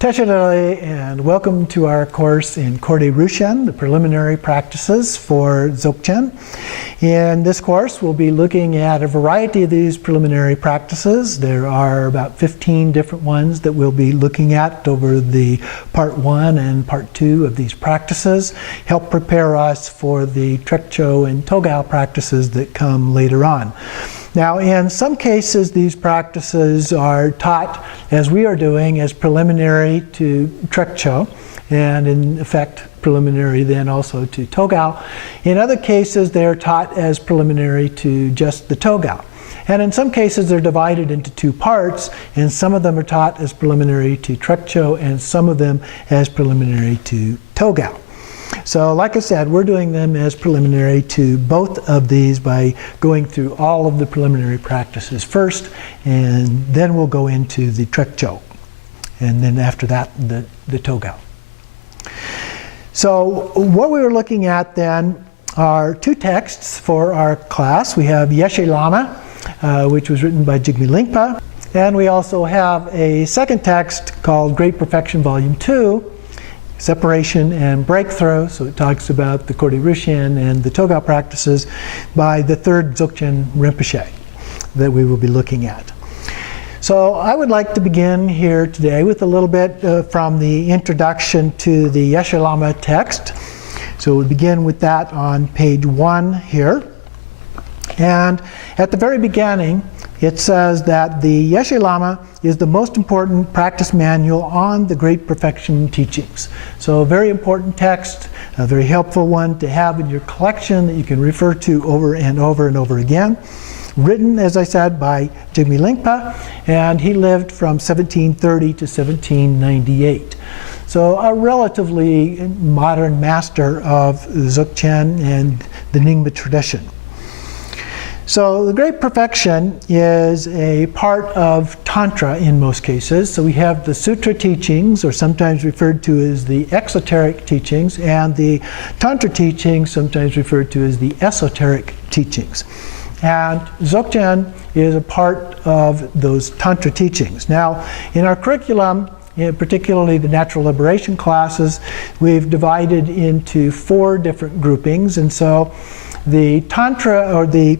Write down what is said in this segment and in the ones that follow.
Teshadale, and welcome to our course in Khorde Rushen, the preliminary practices for Dzogchen. In this course, we'll be looking at a variety of these preliminary practices. There are about 15 different ones that we'll be looking at over the part 1 and part 2 of these practices, help prepare us for the Trekcho and Togao practices that come later on. Now, in some cases, these practices are taught, as we are doing, as preliminary to Trekcho, and in effect, preliminary then also to Togao. In other cases, they are taught as preliminary to just the Togao. And in some cases, they're divided into two parts, and some of them are taught as preliminary to Trekcho, and some of them as preliminary to Togao. So, like I said, we're doing them as preliminary to both of these by going through all of the preliminary practices first, and then we'll go into the Trekcho, and then after that, the Togao. So, what we were looking at then are two texts for our class. We have Yeshe Lama, which was written by Jigme Lingpa, and we also have a second text called Great Perfection Volume 2, Separation and Breakthrough. So it talks about the Khorde Rushen and the Togao practices by the third Dzogchen Rinpoche that we will be looking at. So I would like to begin here today with a little bit from the introduction to the Yeshe Lama text. So we'll begin with that on page 1 here. And at the very beginning, it says that the Yeshe Lama is the most important practice manual on the Great Perfection teachings. So a very important text, a very helpful one to have in your collection that you can refer to over and over and over again. Written, as I said, by Jigme Lingpa, and he lived from 1730 to 1798. So a relatively modern master of Dzogchen and the Nyingma tradition. So the Great Perfection is a part of Tantra in most cases. So we have the Sutra teachings, or sometimes referred to as the exoteric teachings, and the Tantra teachings, sometimes referred to as the esoteric teachings. And Dzogchen is a part of those Tantra teachings. Now, in our curriculum, particularly the natural liberation classes, we've divided into 4 different groupings, and so the Tantra or the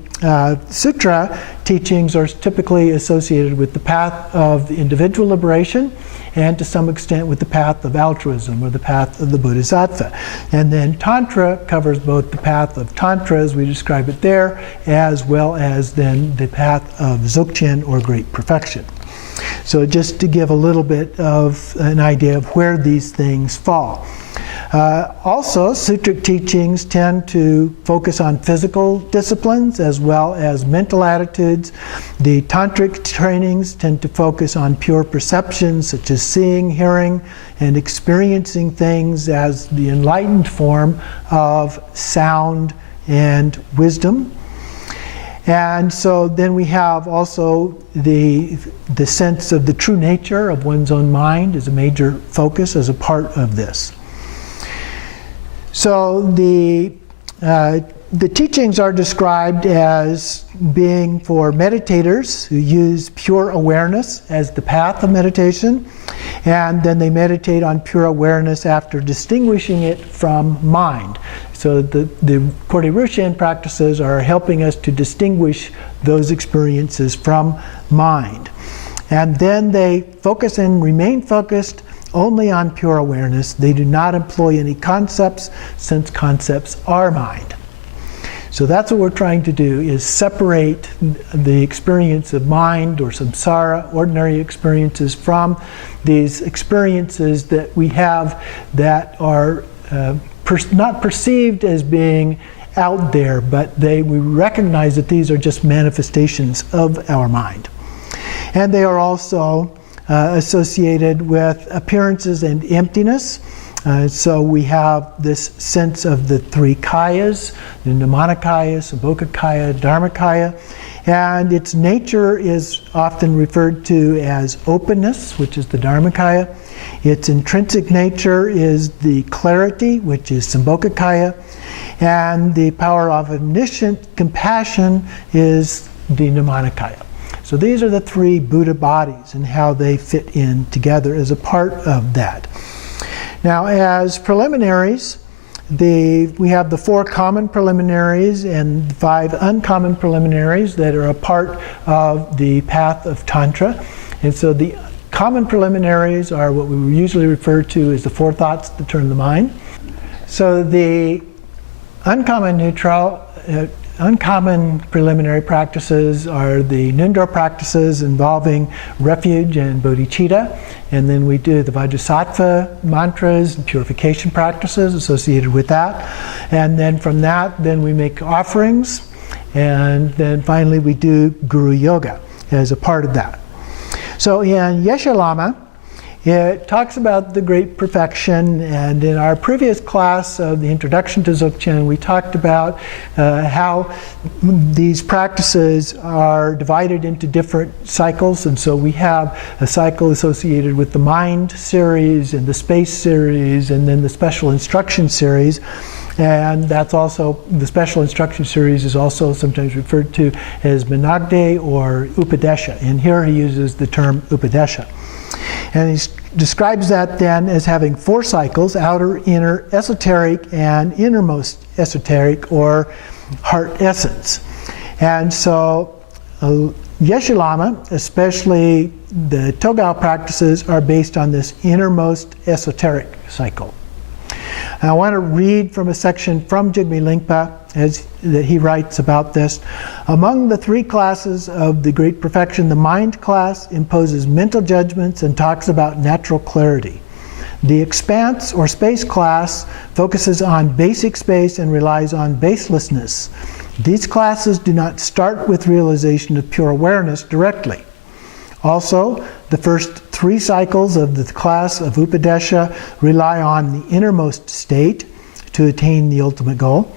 Sutra teachings are typically associated with the path of individual liberation and to some extent with the path of altruism or the path of the Bodhisattva. And then Tantra covers both the path of Tantra as we describe it there, as well as then the path of Dzogchen or Great Perfection. So just to give a little bit of an idea of where these things fall. Also, Sutric teachings tend to focus on physical disciplines as well as mental attitudes. The Tantric trainings tend to focus on pure perceptions such as seeing, hearing, and experiencing things as the enlightened form of sound and wisdom. And so then we have also the sense of the true nature of one's own mind as a major focus as a part of this. So the teachings are described as being for meditators who use pure awareness as the path of meditation, and then they meditate on pure awareness after distinguishing it from mind. So the Khorde Rushen practices are helping us to distinguish those experiences from mind. And then they focus and remain focused only on pure awareness. They do not employ any concepts, since concepts are mind. So that's what we're trying to do, is separate the experience of mind or samsara, ordinary experiences, from these experiences that we have that are not perceived as being out there, but we recognize that these are just manifestations of our mind. And they are also associated with appearances and emptiness. So we have this sense of the 3 kayas, the Nirmanakaya, Sambhogakaya, Dharmakaya, and its nature is often referred to as openness, which is the Dharmakaya. Its intrinsic nature is the clarity, which is Sambhogakaya, and the power of omniscient compassion is the Nirmanakaya. So these are the three Buddha bodies and how they fit in together as a part of that. Now, as preliminaries, we have the 4 common preliminaries and 5 uncommon preliminaries that are a part of the path of Tantra. And so the common preliminaries are what we usually refer to as the 4 thoughts that turn the mind. So the uncommon preliminary practices are the Nindra practices involving refuge and bodhicitta. And then we do the Vajrasattva mantras and purification practices associated with that. And then from that, then we make offerings. And then finally we do Guru Yoga as a part of that. So in Yeshe Lama, it talks about the great perfection, and in our previous class of the Introduction to Dzogchen, we talked about how these practices are divided into different cycles, and so we have a cycle associated with the mind series and the space series and then the special instruction series. And that's also, the special instruction series is also sometimes referred to as Menagde or Upadesha, and here he uses the term Upadesha. And he describes that then as having 4 cycles: outer, inner, esoteric, and innermost esoteric or heart essence. And so Yeshe Lama, especially the Togao practices, are based on this innermost esoteric cycle. I want to read from a section from Jigme Lingpa that he writes about this. Among the 3 classes of the Great Perfection, the mind class imposes mental judgments and talks about natural clarity. The expanse or space class focuses on basic space and relies on baselessness. These classes do not start with realization of pure awareness directly. Also, the first 3 cycles of the class of Upadesha rely on the innermost state to attain the ultimate goal.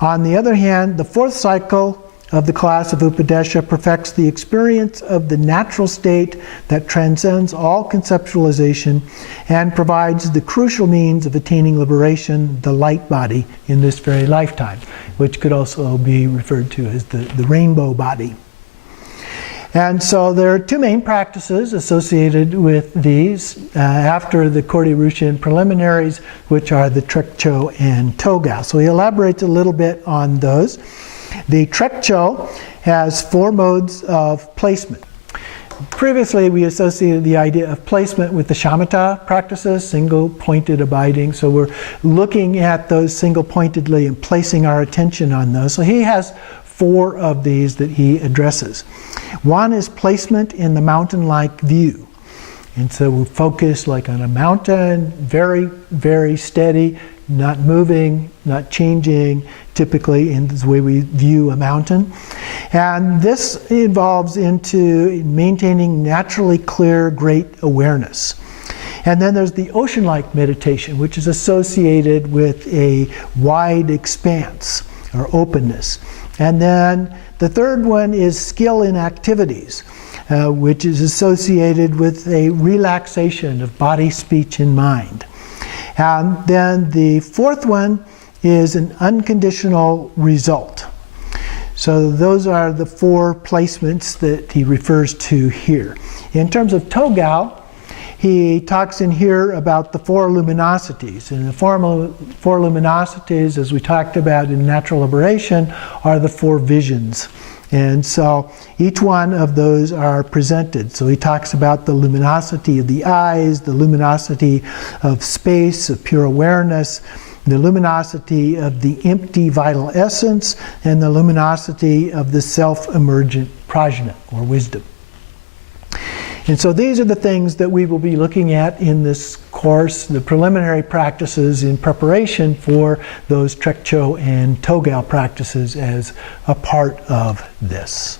On the other hand, the 4th cycle of the class of Upadesha perfects the experience of the natural state that transcends all conceptualization and provides the crucial means of attaining liberation, the light body, in this very lifetime, which could also be referred to as the rainbow body. And so there are 2 main practices associated with these after the Khorde Rushen Preliminaries, which are the Trekcho and Togao. So he elaborates a little bit on those. The Trekcho has 4 modes of placement. Previously, we associated the idea of placement with the shamatha practices, single-pointed abiding. So we're looking at those single-pointedly and placing our attention on those. So he has 4 of these that he addresses. One is placement in the mountain-like view. And so we focus like on a mountain, very, very steady, not moving, not changing, typically in the way we view a mountain. And this evolves into maintaining naturally clear, great awareness. And then there's the ocean-like meditation, which is associated with a wide expanse or openness. And then the third one is skill in activities, which is associated with a relaxation of body, speech, and mind. And then the 4th one is an unconditional result. So those are the 4 placements that he refers to here. In terms of Togao, he talks in here about the 4 luminosities. And the 4 luminosities, as we talked about in Natural Liberation, are the 4 visions. And so each one of those are presented. So he talks about the luminosity of the eyes, the luminosity of space, of pure awareness, the luminosity of the empty vital essence, and the luminosity of the self-emergent prajna, or wisdom. And so these are the things that we will be looking at in this course, the preliminary practices in preparation for those Trekcho and Togao practices as a part of this.